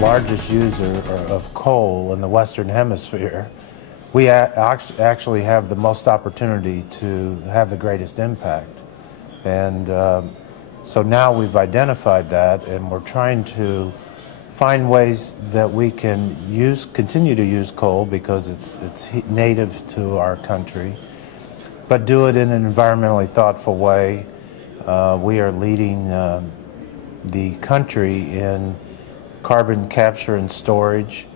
largest user of coal in the Western Hemisphere, we actually have the most opportunity to have the greatest impact. And so now we've identified that, and we're trying to find ways that we can continue to use coal because it's native to our country, but do it in an environmentally thoughtful way. We are leading the country in carbon capture and storage.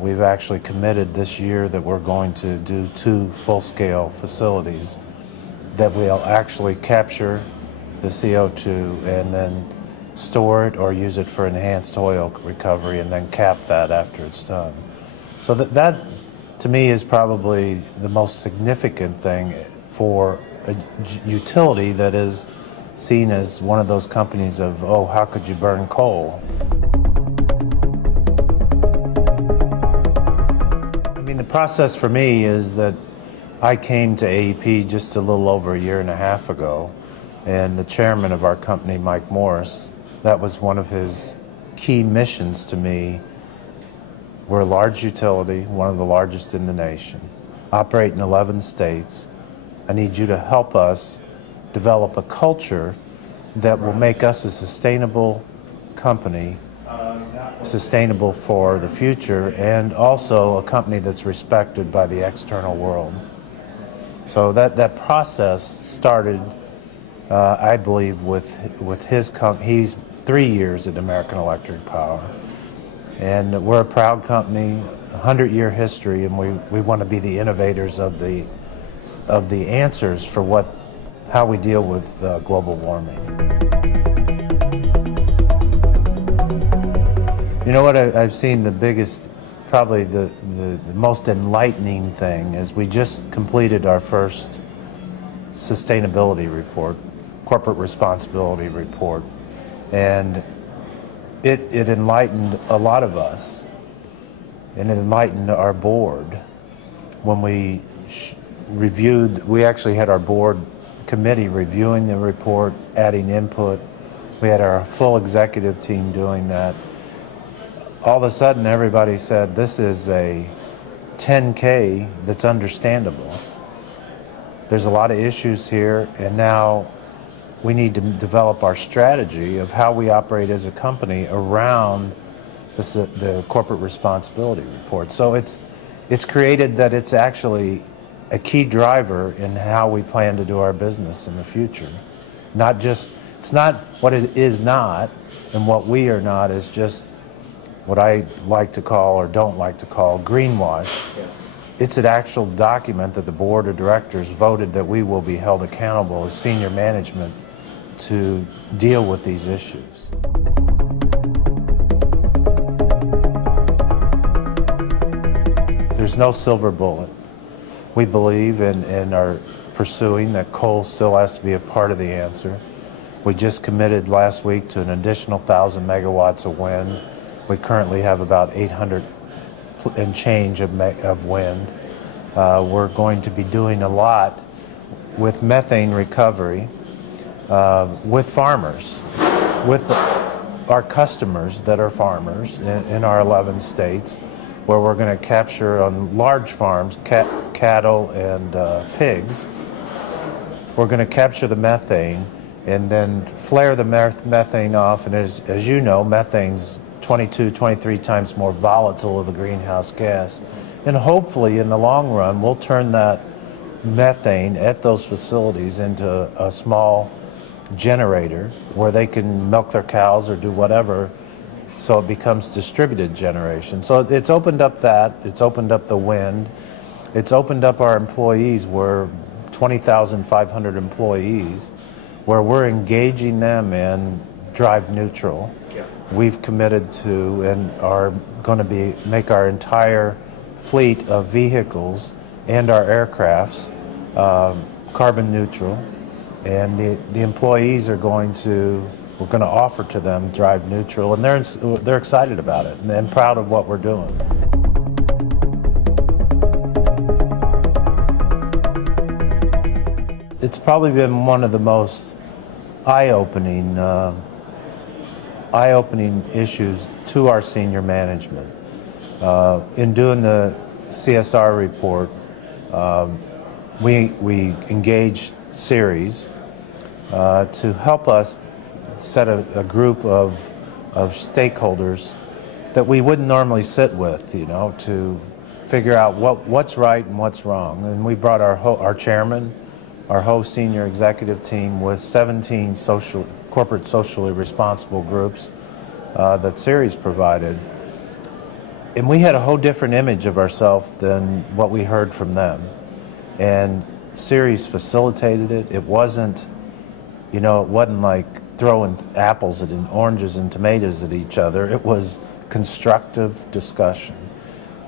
We've actually committed this year that we're going to do 2 full-scale facilities that will actually capture the CO2 and then store it or use it for enhanced oil recovery and then cap that after it's done. So that to me is probably the most significant thing for a utility that is seen as one of those companies of, oh, how could you burn coal? I mean, the process for me is that I came to AEP just a little over a year and a half ago, and the chairman of our company, Mike Morris, that was one of his key missions to me. We're a large utility, one of the largest in the nation, operate in 11 states. I need you to help us develop a culture that will make us a sustainable company, sustainable for the future, and also a company that's respected by the external world. So that process started, I believe, with his company. He's 3 years at American Electric Power, and we're a proud company, 100-year history, and we want to be the innovators of the answers for how we deal with global warming. You know what I've seen the biggest, probably the most enlightening thing is we just completed our first sustainability report, corporate responsibility report, and it enlightened a lot of us, and it enlightened our board. When we reviewed, we actually had our board committee reviewing the report, adding input. We had our full executive team doing that. All of a sudden, everybody said, this is a 10K that's understandable. There's a lot of issues here, and now we need to develop our strategy of how we operate as a company around the corporate responsibility report. So it's created that it's actually a key driver in how we plan to do our business in the future. It's not what it is not, and what we are not is just what I like to call, or don't like to call, greenwash. Yeah. It's an actual document that the board of directors voted that we will be held accountable as senior management to deal with these issues. There's no silver bullet. We believe and are pursuing that coal still has to be a part of the answer. We just committed last week to an additional 1,000 megawatts of wind. We currently have about 800 and change of wind. We're going to be doing a lot with methane recovery, with farmers, with our customers that are farmers in our 11 states, where we're going to capture on large farms, cattle and pigs. We're going to capture the methane and then flare the methane off. And as you know, methane's 22, 23 times more volatile of a greenhouse gas. And hopefully, in the long run, we'll turn that methane at those facilities into a small generator where they can milk their cows or do whatever, so it becomes distributed generation. So it's opened up that, it's opened up the wind, it's opened up our employees. We're 20,500 employees, where we're engaging them in drive neutral. Yeah. We've committed to and are going to make our entire fleet of vehicles and our aircrafts carbon neutral, and the employees are we're going to offer to them drive neutral, and they're excited about it and proud of what we're doing. It's probably been one of the most eye-opening eye-opening issues to our senior management. In doing the CSR report, we engaged Ceres to help us set a group of stakeholders that we wouldn't normally sit with, you know, to figure out what's right and what's wrong. And we brought our chairman, our whole senior executive team with 17 corporate socially responsible groups that Ceres provided. And we had a whole different image of ourselves than what we heard from them. And Ceres facilitated it. It wasn't, you know, it wasn't like throwing apples and oranges and tomatoes at each other. It was constructive discussion.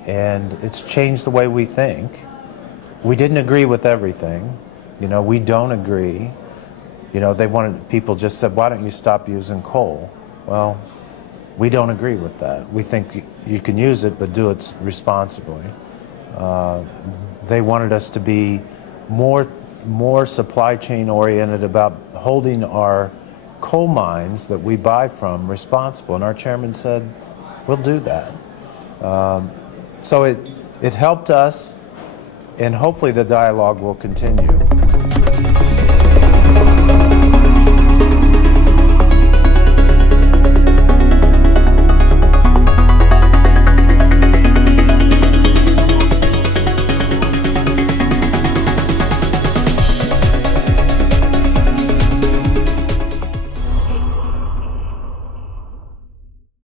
And it's changed the way we think. We didn't agree with everything. You know, we don't agree. You know, people just said, why don't you stop using coal? Well, we don't agree with that. We think you can use it, but do it responsibly. They wanted us to be more supply chain oriented about holding our coal mines that we buy from responsible. And our chairman said, we'll do that. So it helped us, and hopefully the dialogue will continue.